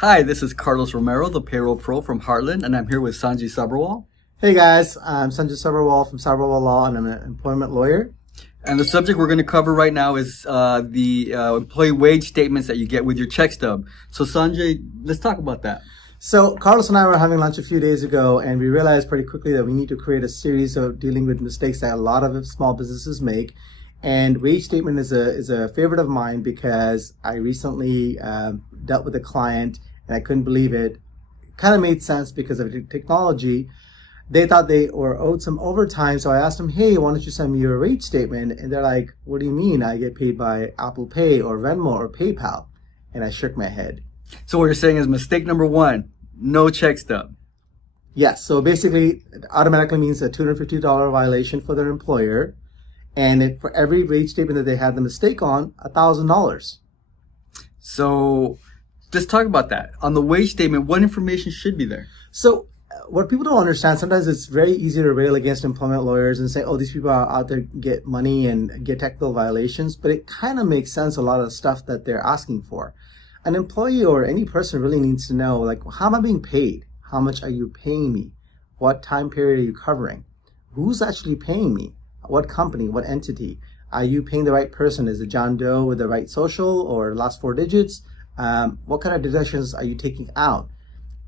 Hi, this is Carlos Romero, the Payroll Pro from Heartland, and I'm here with Sanjay Sabarwal. Hey guys, I'm Sanjay Sabarwal from Sabarwal Law, and I'm an employment lawyer. And the subject we're going to cover right now is the employee wage statements that you get with your check stub. So Sanjay, let's talk about that. So Carlos and I were having lunch a few days ago, and we realized pretty quickly that we need to create a series of dealing with mistakes that a lot of small businesses make. And wage statement is a favorite of mine because I recently dealt with a client, and I couldn't believe it. It kind of made sense because of the technology. They thought they were owed some overtime, so I asked them, hey, why don't you send me your wage statement? And they're like, what do you mean? I get paid by Apple Pay or Venmo or PayPal? And I shook my head. So what you're saying is mistake number one, no check stub. Yes, so basically it automatically means a $250 violation for their employer. And for every wage statement that they had the mistake on, $1,000. So let's talk about that. On the wage statement, what information should be there? So what people don't understand, sometimes it's very easy to rail against employment lawyers and say, oh, these people are out there to get money and get technical violations, but it kind of makes sense, a lot of the stuff that they're asking for. An employee or any person really needs to know, like, how am I being paid? How much are you paying me? What time period are you covering? Who's actually paying me? What company? What entity? Are you paying the right person? Is it John Doe with the right social or last four digits? What kind of deductions are you taking out?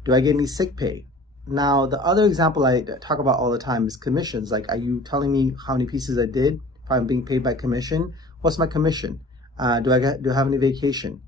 Do I get any sick pay? Now, the other example I talk about all the time is commissions. Like, are you telling me how many pieces I did? If I'm being paid by commission, what's my commission? Do I have any vacation?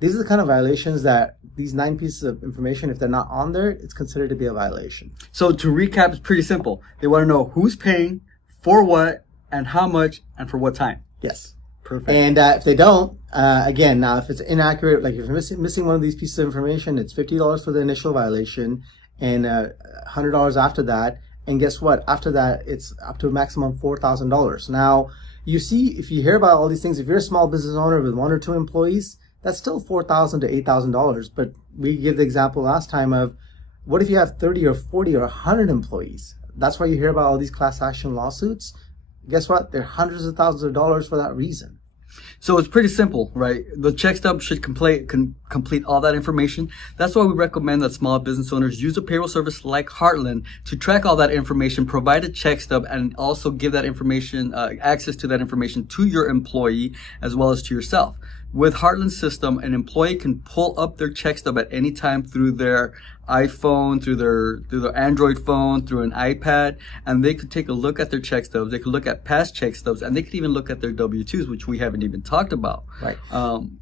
These are the kind of violations that these 9 pieces of information, if they're not on there, it's considered to be a violation. So to recap, it's pretty simple. They want to know who's paying, for what, and how much, and for what time. Yes. Perfect. And if they don't, again, now if it's inaccurate, like if you're missing one of these pieces of information, it's $50 for the initial violation and $100 after that. And guess what? After that, it's up to a maximum $4,000. Now, you see, if you hear about all these things, if you're a small business owner with 1 or 2 employees, that's still $4,000 to $8,000. But we give the example last time of, what if you have 30 or 40 or 100 employees? That's why you hear about all these class action lawsuits. Guess what? They're hundreds of thousands of dollars for that reason. So it's pretty simple, right? The check stub should complete all that information. That's why we recommend that small business owners use a payroll service like Heartland to track all that information, provide a check stub, and also give that information, access to that information to your employee as well as to yourself. With Heartland's system, an employee can pull up their check stub at any time through their iPhone, through their Android phone, through an iPad, and they could take a look at their check stubs. They could look at past check stubs, and they could even look at their W-2s, which we haven't even talked about. Right.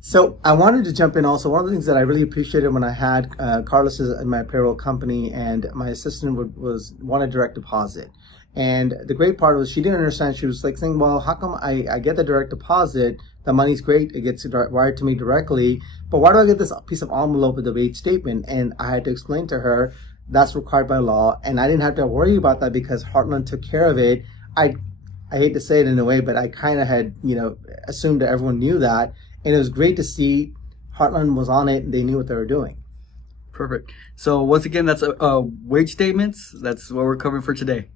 So I wanted to jump in also. One of the things that I really appreciated when I had Carlos in my payroll company, and my assistant wanted direct deposit. And the great part was she didn't understand. She was like saying, well, how come I get the direct deposit? The money's great. It gets wired to me directly. But why do I get this piece of envelope with the wage statement? And I had to explain to her that's required by law. And I didn't have to worry about that because Heartland took care of it. I hate to say it in a way, but I kind of had, assumed that everyone knew that. And it was great to see Heartland was on it and they knew what they were doing. Perfect. So once again, that's wage statements. That's what we're covering for today.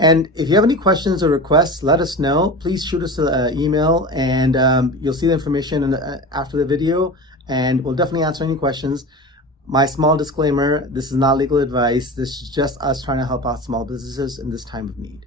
And if you have any questions or requests, let us know. Please shoot us an email, and you'll see the information after the video, and we'll definitely answer any questions. My small disclaimer, this is not legal advice. This is just us trying to help out small businesses in this time of need.